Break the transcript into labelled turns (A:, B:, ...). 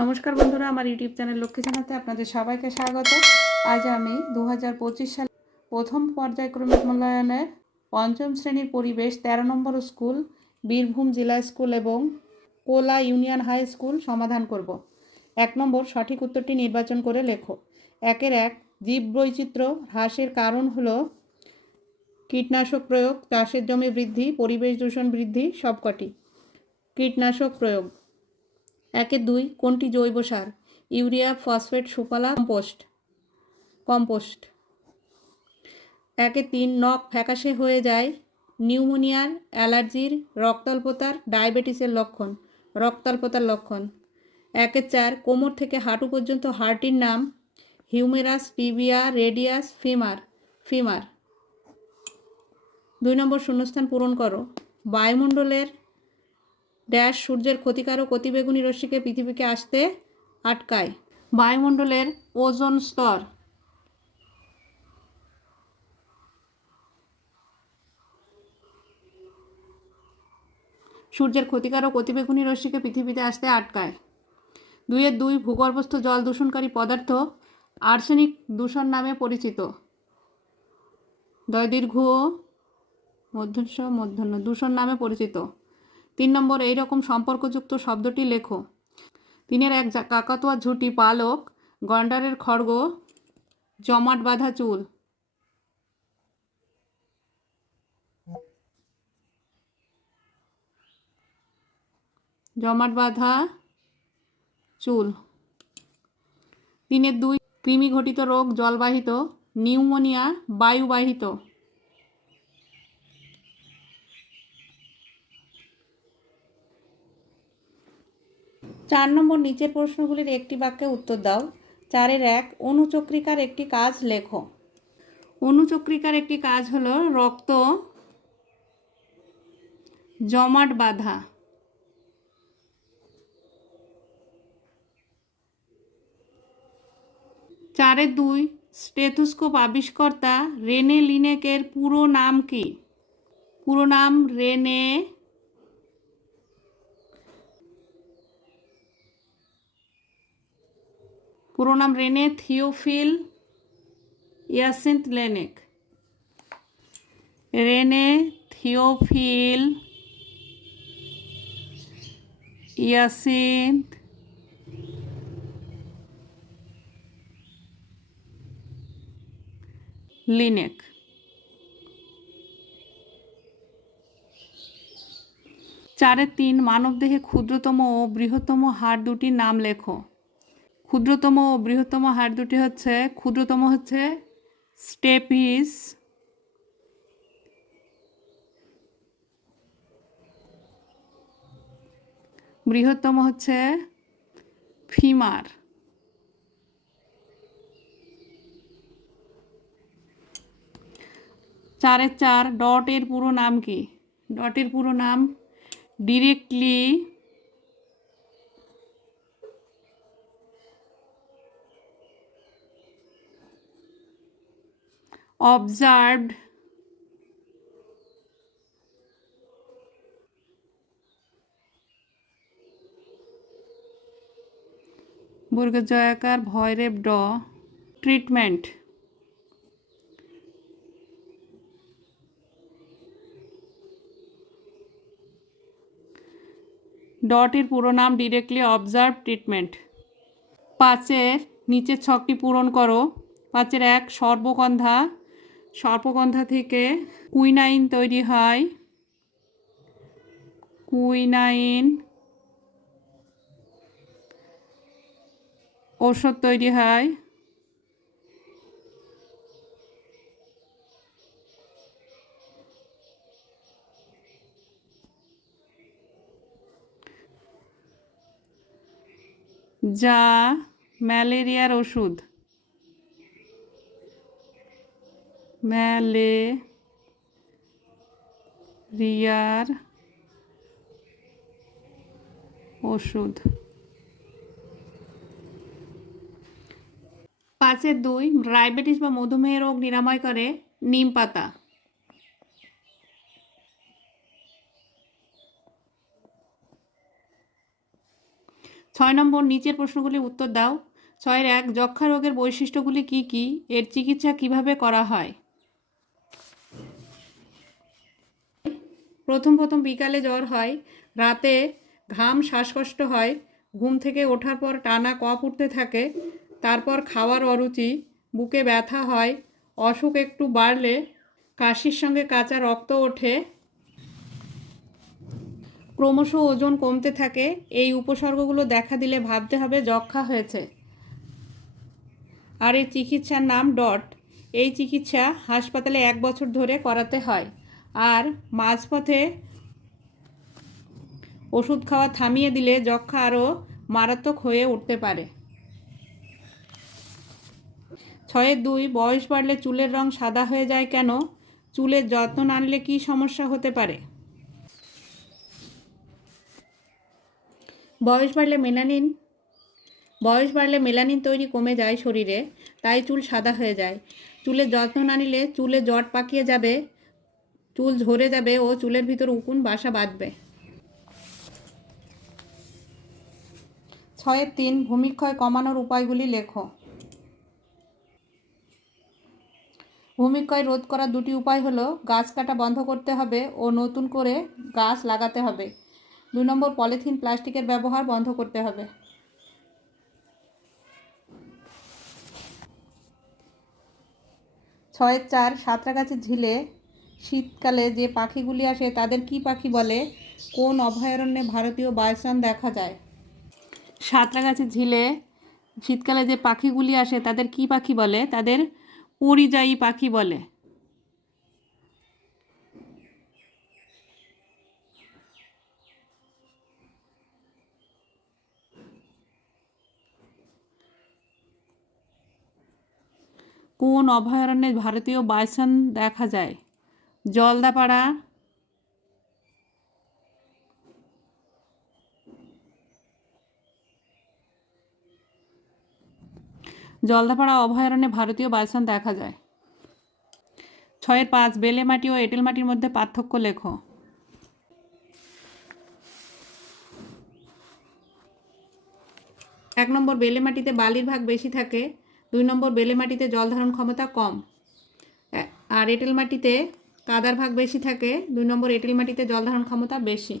A: নমস্কার বন্ধুরা, আমার ইউটিউব চ্যানেল লক্ষ্মী জানাতে আপনাদের সবাইকে স্বাগত। আজ আমি দু সাল প্রথম পর্যায়ক্রমিক মূল্যায়নের পঞ্চম শ্রেণির পরিবেশ তেরো নম্বর স্কুল, বীরভূম জেলা স্কুল এবং কোলা ইউনিয়ন হাই স্কুল সমাধান করব। এক নম্বর সঠিক উত্তরটি নির্বাচন করে লেখো। একের এক জীব বৈচিত্র্য হ্রাসের কারণ হলো কীটনাশক প্রয়োগ, চাষের জমি বৃদ্ধি, পরিবেশ দূষণ বৃদ্ধি সবকটি। কীটনাশক প্রয়োগ। একে দুই, কোনটি জৈব সার? ইউরিয়া, ফসফেট সুপালা কম্পোস্ট। কম্পোস্ট। একে তিন, নখ ফ্যাকাশে হয়ে যায়। নিউমোনিয়ার, অ্যালার্জির, রক্তাল্পতার, ডায়াবেটিসের লক্ষণ। রক্তাল্পতার লক্ষণ। একে চার, কোমর থেকে হাঁটু পর্যন্ত হার্টির নাম। Humerus tibia radius, femur. Femur. দুই নম্বর শূন্যস্থান পূরণ করো। বায়ুমণ্ডলের ড্যাশ সূর্যের ক্ষতিকারক অতিবেগুনি রশ্মিকে পৃথিবীকে আসতে আটকায়। বায়ুমণ্ডলের ওজোন স্তর। সূর্যের ক্ষতিকারক অতিবেগুনি রশ্মিকে পৃথিবীতে আসতে আটকায়। দুইয়ের দুই ভূগর্ভস্থ জল দূষণকারী পদার্থ আর্সেনিক দূষণ নামে পরিচিত। দয় দীর্ঘ মধ্যস্ব মধ্যাহ্ন দূষণ নামে পরিচিত। তিন নম্বর এই রকম সম্পর্কযুক্ত শব্দটি লেখো। তিনের এক কাকাতুয়া ঝুটি, পালক, গন্ডারের খড়গ, জমাট বাঁধা চুল। জমাট বাঁধা চুল। তিনের দুই, কৃমি ঘটিত রোগ জলবাহিত, নিউমোনিয়া, বায়ুবাহিত। চার নম্বর নিচের প্রশ্নগুলির একটি বাক্যে উত্তর দাও। চারের এক, অনুচক্রিকার একটি কাজ লেখো। অনুচক্রিকার একটি কাজ হলো রক্ত জমাট বাঁধা। চারের দুই, স্টেথোস্কোপ আবিষ্কর্তা রেনে লিনেকের পুরো নাম কি? পুরো নাম রেনে পুরো নাম Rene Theophile Hyacinthe Laennec. Rene Theophile Hyacinthe Laennec. চারে তিন, মানবদেহে ক্ষুদ্রতম ও বৃহত্তম হাড় দুটির নাম লেখো। ক্ষুদ্রতম ও বৃহত্তম হাড় দুটি হচ্ছে, ক্ষুদ্রতম হচ্ছে স্টেপিস। বৃহত্তম হচ্ছে ফিমার। চারের চার, ডটের পুরো নাম কি? ডটের পুরো নাম ডিরেক্টলি observed. বর্গের জয়াকার ভয়রেব ড ট্রিটমেন্ট ডটের পুরো নাম ডিরেক্টলি অবজার্ভ ট্রিটমেন্ট পাঁচের নিচের ছকটি পূরণ করো পাঁচের এক সর্বগন্ধা সর্পগন্ধা থেকে কুইনাইন তৈরি হয়। কুইনাইন ঔষধ তৈরি হয়। যা ম্যালেরিয়ার ওষুধ। ম্যালেরিয়ার ওষুধ পাঁচের দুই, ডায়াবেটিস বা মধুমেহ রোগ নিরাময় করে নিম পাতা। ছয় নম্বর, নিচের প্রশ্নগুলির উত্তর দাও। ছয়ের এক যক্ষা রোগের বৈশিষ্ট্যগুলি কি কি? এর চিকিৎসা কীভাবে করা হয়? প্রথম প্রথম বিকালে জ্বর হয়, রাতে ঘাম শ্বাসকষ্ট হয়, ঘুম থেকে ওঠার পর টানা কফ উঠতে থাকে, তারপর খাওয়ার অরুচি, বুকে ব্যথা হয়, অসুখ একটু বাড়লে কাশির সঙ্গে কাঁচা রক্ত ওঠে। ক্রমশ ওজন কমতে থাকে, এই উপসর্গগুলো দেখা দিলে ভাবতে হবে যক্ষা হয়েছে। আর এই চিকিৎসার নাম ডট। এই চিকিৎসা হাসপাতালে এক বছর ধরে করাতে হয়। আর মাঝপথে ওষুধ খাওয়া থামিয়ে দিলে যক্ষা আরও মারাত্মক হয়ে উঠতে পারে। ছয়ে দুই, বয়স বাড়লে চুলের রং সাদা হয়ে যায় কেন? চুলের যত্ন না নিলে কী সমস্যা হতে পারে? বয়স বাড়লে মেলানিন, বয়স বাড়লে মেলানিন তৈরি কমে যায় শরীরে, তাই চুল সাদা হয়ে যায়। চুলের যত্ন না নিলে চুলে জট পাকিয়ে যাবে চুল ঝরে যাবে, ও চুলের ভিতর উকুন বাসা বাঁধবে। ছয়ের তিন, ভূমিক্ষয় কমানোর উপায়গুলি লেখো। ভূমিক্ষয় রোধ করার দুটি উপায় হলো, গাছ কাটা বন্ধ করতে হবে ও নতুন করে গাছ লাগাতে হবে। দুই নম্বর, পলিথিন প্লাস্টিকের ব্যবহার বন্ধ করতে হবে। ছয়ের চার, সাঁতরাগাছির ঝিলে শীতকালে যে পাখিগুলি আসে, তাদের কি পাখি বলে? কোন অভয়ারণ্যে ভারতীয় বায়সান দেখা যায়? সাঁতরাগাছির ঝিলে শীতকালে যে পাখিগুলি আসে, তাদের কি পাখি বলে? তাদের পরিযায়ী পাখি বলে। কোন অভয়ারণ্যে ভারতীয় বাইসন দেখা যায়? জলদাপাড়া জলদাপাড়া অভয়ারণ্যে ভারতীয় বাইসন দেখা যায়। ছয়ের পাঁচ, বেলে মাটি ও এঁটেল মাটির মধ্যে পার্থক্য লেখো। এক নম্বর, বেলে মাটিতে বালির ভাগ বেশি থাকে। দুই নম্বর, বেলে মাটিতে জল ধারণ ক্ষমতা কম। আর এঁটেল মাটিতে কাদার ভাগ বেশি থাকে দুই নম্বর এঁটেল মাটিতে জল ধারণ ক্ষমতা বেশি।